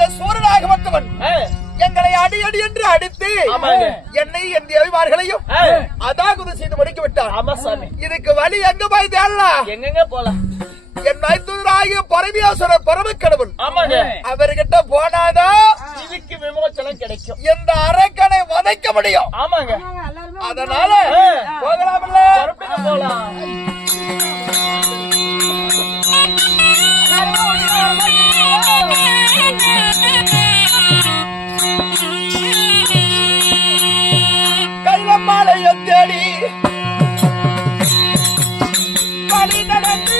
அந்த சூரனாகப்பட்டவன் எங்களை அடி அடி என்று அடித்து என்னை என் தேவிமார்களையும் அதாகுது செய்து முடிக்க விட்டார். ஆமா சாமி. இதுக்கு வழி எங்க போய் தேடலாம்? எங்கெங்க போலாம்? என் மைத்துனராகிய பரமேஸ்வரர் பரமக்கடவுள் அவர்கிட்ட போனாதான் இதுக்கு விமோச்சனம் கிடைக்கும். இந்த அரக்கனை வதைக்க முடியும். ஆமாங்க. அதனால போகலாம்ல, போலாம். கைலம்மாளைய தேடி வழி நடந்து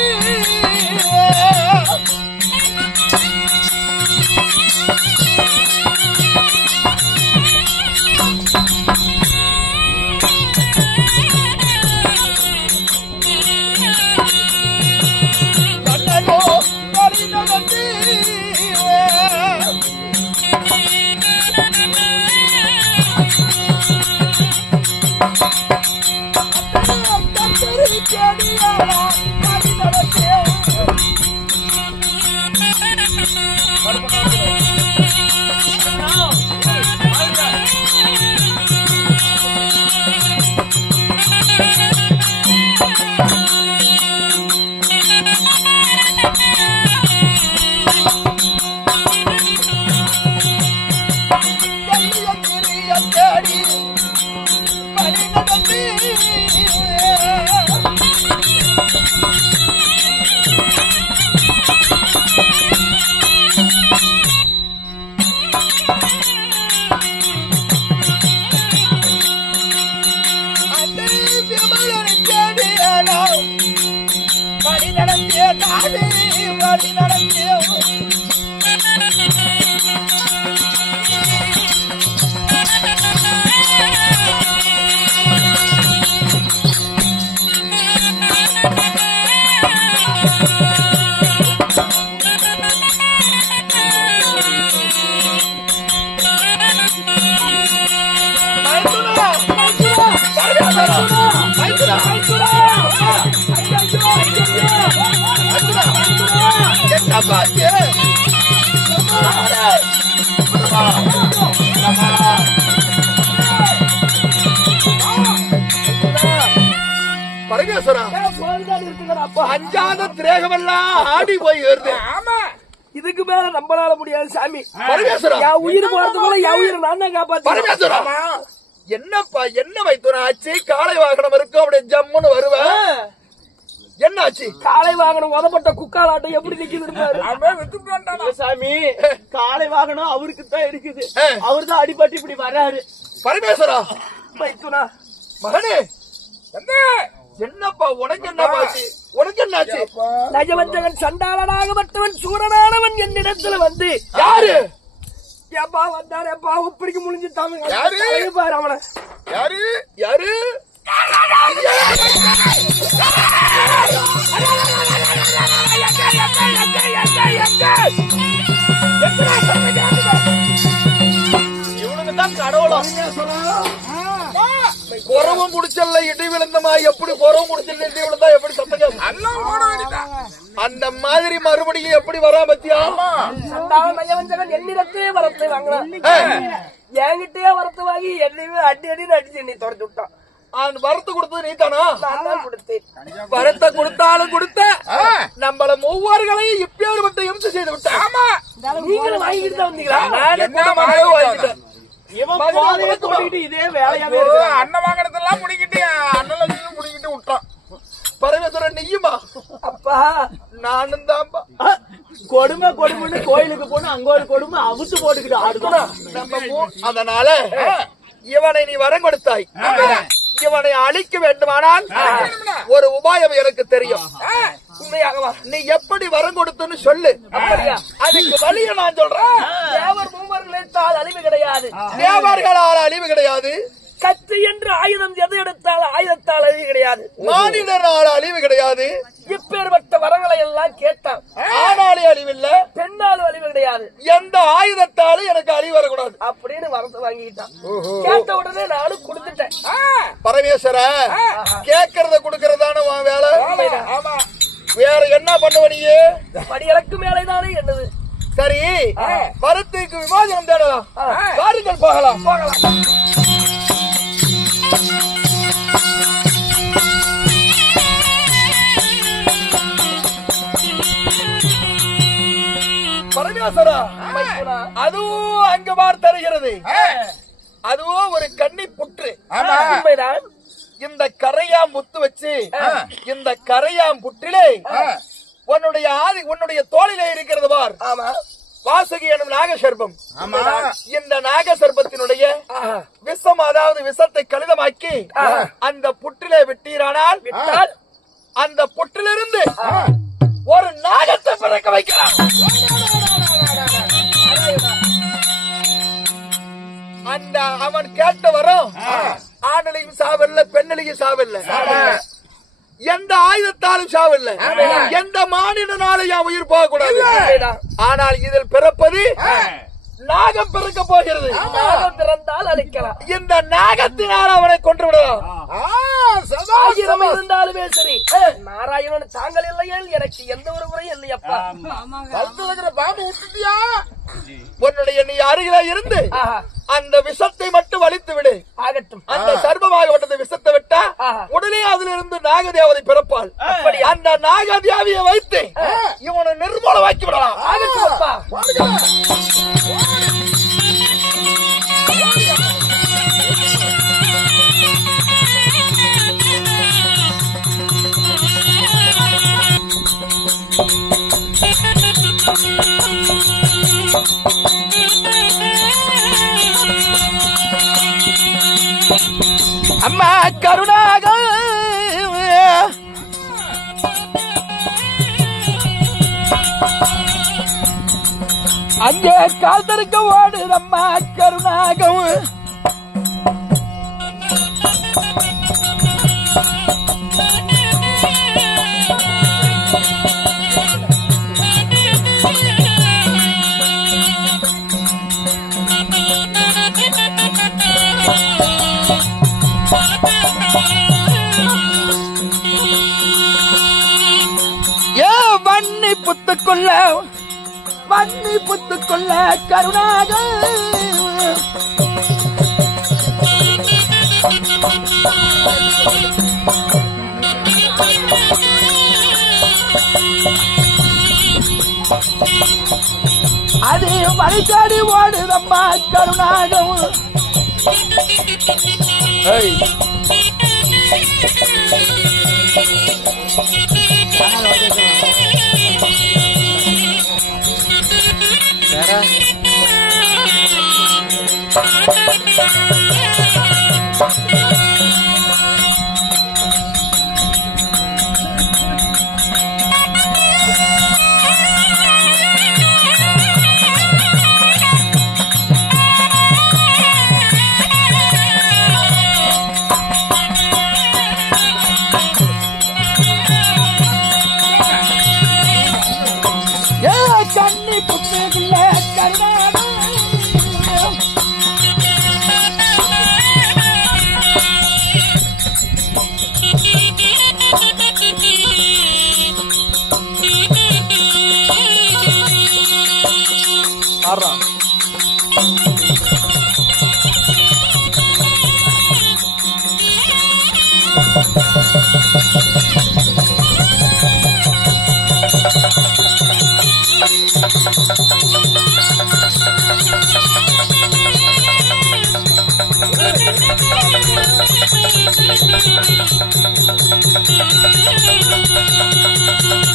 பரமேஸ்வரா அஞ்சாத திரேகமெல்லாம் ஆடி போய் வருது. இதுக்கு மேல நம்பளால முடியாது சாமி. பரமேஸ்வரா என் உயிர் போறதுக்குள்ள என் உயிரை நான் தான் காப்பாத்து. பரமேஸ்வரா என்னப்பா என்ன வைத்தோம் ஆச்சு? காளை வாகனம் இருக்கும் அப்படியே ஜம்முன்னு வருவேன். என்ன ஆச்சு? காளை வாகனம் உதப்பட்ட குக்காலாட்டம் எப்படி நிக்குது சாமி? காளை வாகனம் அவருக்கு தான் இருக்குது. அவரு தான் அடிபட்டு இப்படி வர்றாரு. பரமேஸ்வரா வைத்துனா மகனே என்னப்பா உனக்கு என்னப்பாச்சு? உனக்கு என்னாச்சு? நஜவஞ்சகன் சண்டாளனாகப்பட்டவன் சூரனானவன் என்னிடத்துல வந்து யாரு எப்பா வந்தாரு? எப்பா உப்பிடிக்கு முடிஞ்சுட்டாங்க. யாரு பாரு அவனை. யாரு யாரு இவனுக்கு தான் கடவுளம். குறவும் முடிச்சல்ல இடி விழுந்தமா? எப்படி குறவும் முடிச்சல் இடி விழுந்தா எப்படி சத்தம்? அந்த மாதிரி மறுபடியும் எப்படி வரா பத்தியா? நஜவஞ்சகன் என்னிடத்தே வரத்தை வாங்கினான். என்கிட்டயே வரத்து வாங்கி என்னையுமே அடி அடின்னு அடிச்சு நீ தொடச்சு விட்டான். வரத்து கொடுத்தது நீ தானா? நான் தான் கொடுத்தேன். வரத்தை கொடுத்தாலும் கொடுத்த நம்மள ஒவ்வொருகளையும் இப்பேற்பட்ட இம்சை செய்து விட்ட. ஆமா நீங்களும் வாங்கிட்டு தான் வந்தீங்களா? வாங்கிட்டேன். இதே வேலையாவே அண்ணன் வாங்கினதெல்லாம் முடிக்கிட்டு அண்ணன் முடிக்கிட்டு விட்டான். பரமேஸ்வரன் நீயுமா? அப்பா நானும் தான்ப்பா. கொடுமை கொடுமைன்னு கோயிலுக்கு போன அங்க ஒரு கொடுமை அவுத்து போட்டுக்கிட்டு ஆடுதான். அதனால இவனை நீ வரம் கொடுத்தாய். இவனை அழிக்க வேண்டுமானால் ஒரு உபாயம் எனக்கு தெரியும். உண்மையாகவா? நீ எப்படி வரம் கொடுத்துன்னு சொல்லு. அதுக்கு வழியை நான் சொல்றேன். தேவர் மூவர்களால் அழிவு கிடையாது. தேவர்களால் அழிவு கிடையாது. கத்தி என்று ஆயுதம் எது எடுத்தால் ஆயுதத்தால் அழிவு கிடையாது. மாநிலரால் அழிவு கிடையாது. இப்பேற்பட்ட வரங்களை எல்லாம் கேட்டான். ஆனாலே அழிவில்ல, பெண்ணாலும் அழிவு கிடையாது. எந்த ஆயுதத்தாலும் எனக்கு அழிவு வரக்கூடாது அப்படின்னு வரத்தை வாங்கிட்டான். கேட்ட உடனே நானும் கொடுத்துட்டேன். பரமேஸ்வர கேட்கறத கொடுக்கறதான உன் வேலை. வேற என்ன பண்ணுவ நீ? படிகளுக்கு மேலேதானே என்னது? சரி, வரத்துக்கு விமோசனம் தேடலாம். வாருங்கள் போகலாம். பரமேஸ்வரா, அதுவும் அங்கு பார் தருகிறது. அதுவும் ஒரு கன்னி புற்று. உண்மைதான். இந்த கரையாம் முத்து வச்சு இந்த கரையாம் புற்றிலே உன்னுடைய தோளிலே இருக்கிறது பார். ஆமா, வாசுகி எனும் நாகசர்பம். இந்த நாகசர்பத்தினுடைய விஷம், அதாவது விஷத்தை கலிதமாக்கி அந்த புற்றிலே விட்டீரானால் விட்டால் அந்த புற்றிலிருந்து ஒரு நாகத்தை பிறக்க வைக்கலாம். அந்த அவன் கேட்ட வரும் ஆணலையும் சாவல்ல, பெண்ணிலையும் சாவல்ல, எந்த ஆயுதத்தாலும் சாவல்ல, எந்த மானிடனாலும் உயிர் போகக்கூடாது. ஆனால் இதில் பிறப்பது நாகம் பிறக்க போகிறது. நாகம் பிறந்தால் அழிக்கலாம். இந்த நாகத்தினால் அவனை கொன்று விடலாம். ஆயிரம் இருந்தாலுமே சரி, நாராயணன் தாங்கள் இல்லையே எனக்கு எந்த ஒரு முறையும் இல்லையப்பா. பாம்பு விட்டுட்டியா? உன்னுடைய நீ அருகில இருந்து அந்த விஷத்தை மட்டும் அழித்து விடு. ஆகட்டும். அந்த சர்வமாகப்பட்டது விஷத்தை விட்டா உடனே அதிலிருந்து நாகதேவதை பிறப்பாள். அந்த நாகதேவியை வைத்து இவனை நிர்மூலமாக்கி விடலாம். ஆகட்டும் அப்பா. அம்மா கருணாக அங்கே காத்திருக்க ஓடுதம்மா கருணாகம். வன்னி புத்துக்குள்ள கருணாக அது வழிகாடி ஓடுதம்மா கருணாகம். கண்ணி புத்துக்குள்ள கருணாகம்.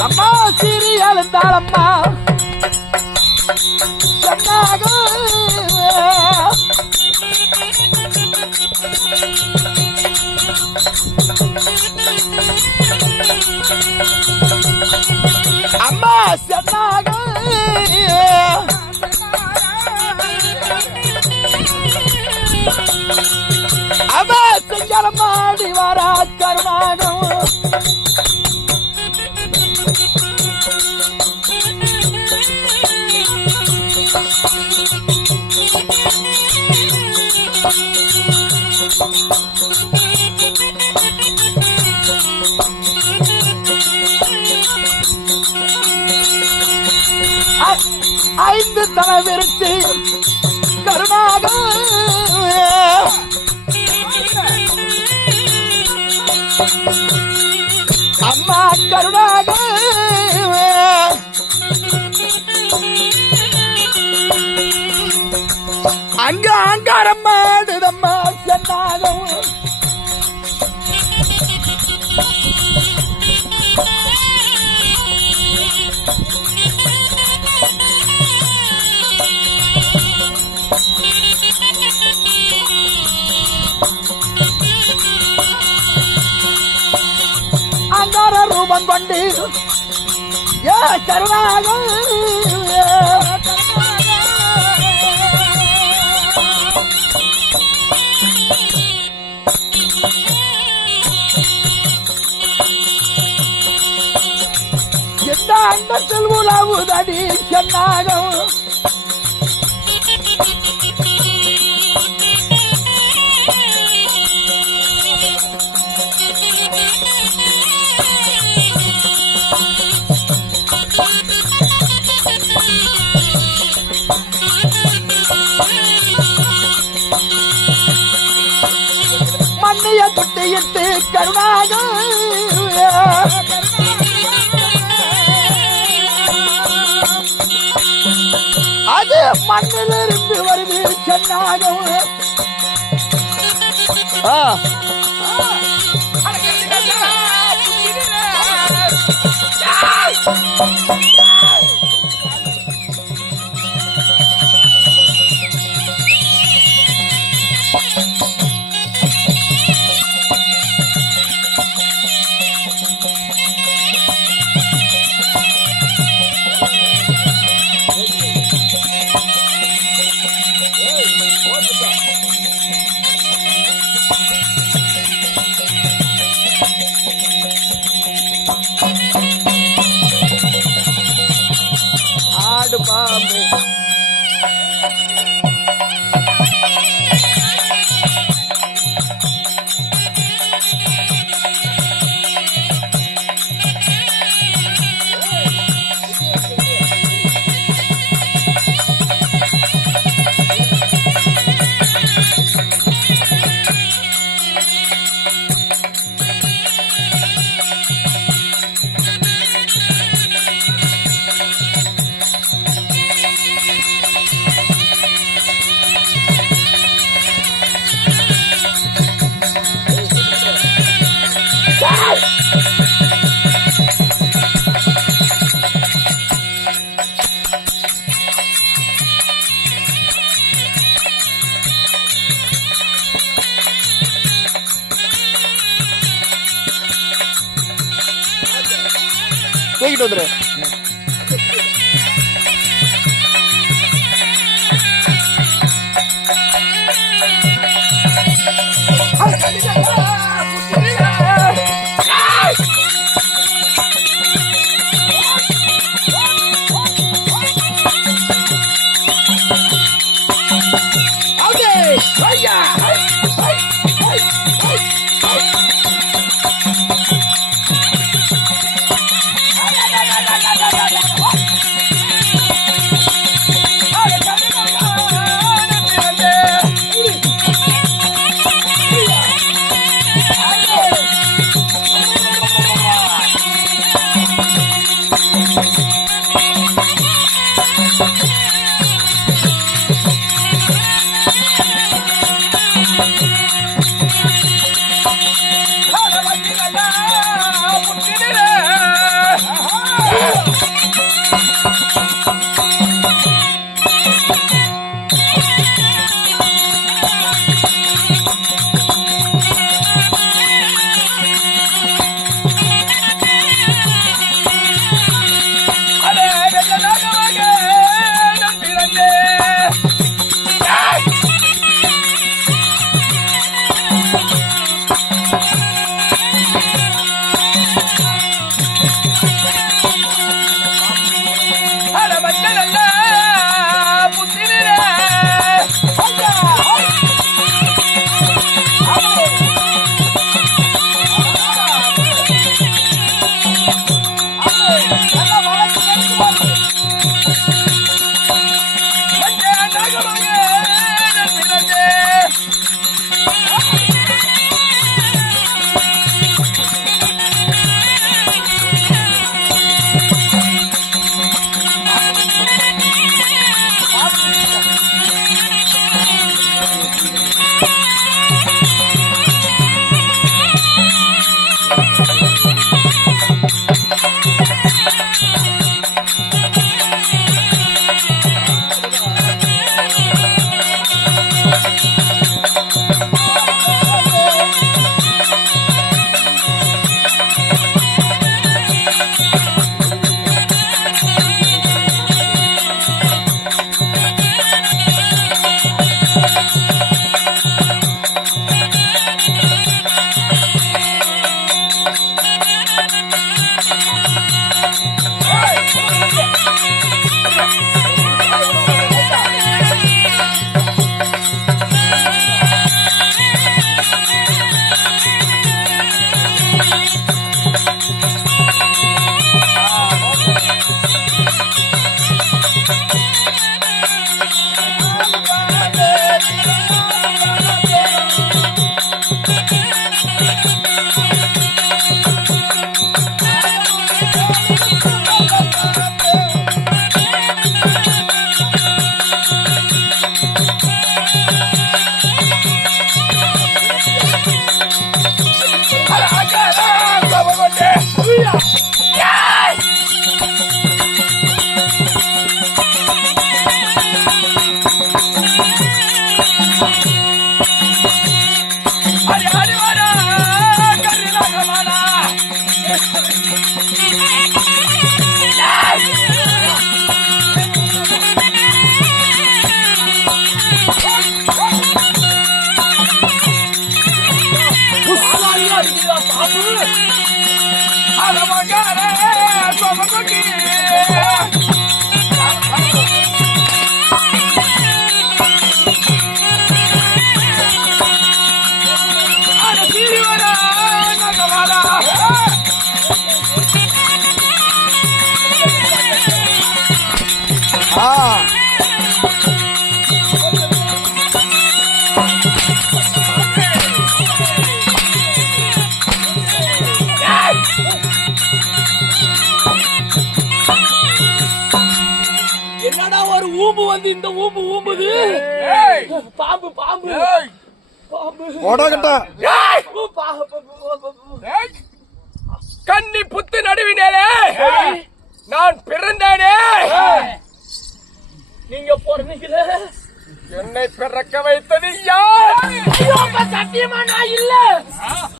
அம்மா சிறி அழுந்தாளம்மா சொன்னாக. அம்மா சொன்னாக அவ செஞ்சலமாடி வரா கருணாகம். ஐந்து தலைவிருத்து கருணாக அம்மா கருணாக அங்க அங்காரம்மாடுதம்மா சென்னாகும் அங்கார ரூபம் கொண்டு ஏ கருணாகம் எந்த அண்டத்தில் உலாவுதடி சென்னாகம் மண்ணிய துட்டியிட்டு கருணாகம் அது மண்ணிலிருந்து வருது சென்னாகம் ஆடு பாம்பு தூக்கிட்டு வந்துரு ஊம்பு வந்து இந்த ஊம்பு ஊம்புது. பாம்பு பாம்பு பாம்பு கன்னி புத்து நடுவினே நான் பிறந்தேனே. நீங்க பிறந்தீங்களே, என்னை பிறக்க வைத்தது யார்? சத்தியமா நான் இல்ல.